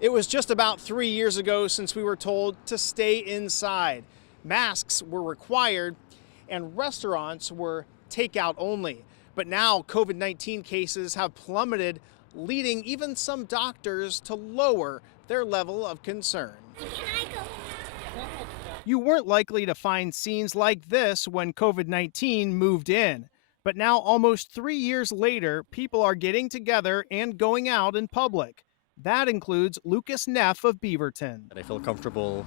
It was just about 3 years ago since we were told to stay inside. Masks were required and restaurants were takeout only. But now COVID-19 cases have plummeted, leading even some doctors to lower their level of concern. You weren't likely to find scenes like this when COVID-19 moved in. But now, almost 3 years later, people are getting together and going out in public. That includes Lucas Neff of Beaverton. I feel comfortable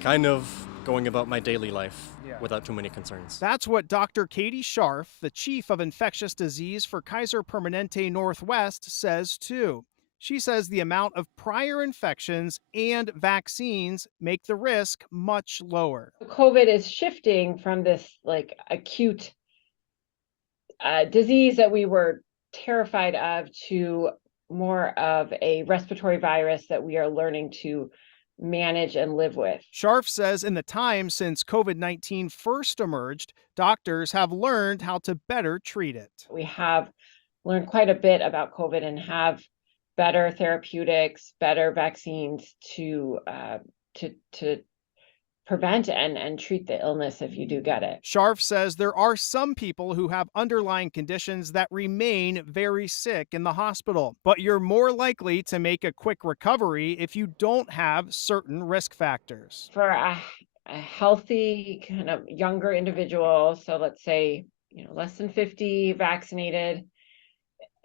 kind of going about my daily life without too many concerns. That's what Dr. Katie Scharf, the chief of infectious disease for Kaiser Permanente Northwest, says too. She says the amount of prior infections and vaccines make the risk much lower. COVID is shifting from this acute disease that we were terrified of to more of a respiratory virus that we are learning to manage and live with. Scharf says in the time since COVID-19 first emerged, doctors have learned how to better treat it. We have learned quite a bit about COVID and have better therapeutics, better vaccines to prevent and treat the illness if you do get it. Scharf says there are some people who have underlying conditions that remain very sick in the hospital, but you're more likely to make a quick recovery if you don't have certain risk factors. For a healthy kind of younger individual, so let's say less than 50, vaccinated,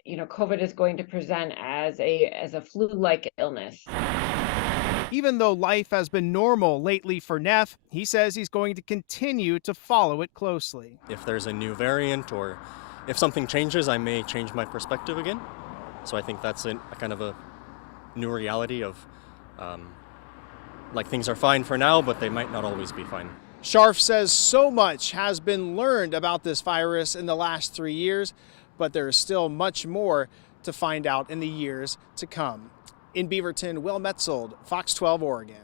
COVID is going to present as a flu-like illness. Even though life has been normal lately for Neff, he says he's going to continue to follow it closely. If there's a new variant or if something changes, I may change my perspective again. So I think that's a kind of a new reality of things are fine for now, but they might not always be fine. Scharf says so much has been learned about this virus in the last 3 years, but there is still much more to find out in the years to come. In Beaverton, Will Metzold, Fox 12 Oregon.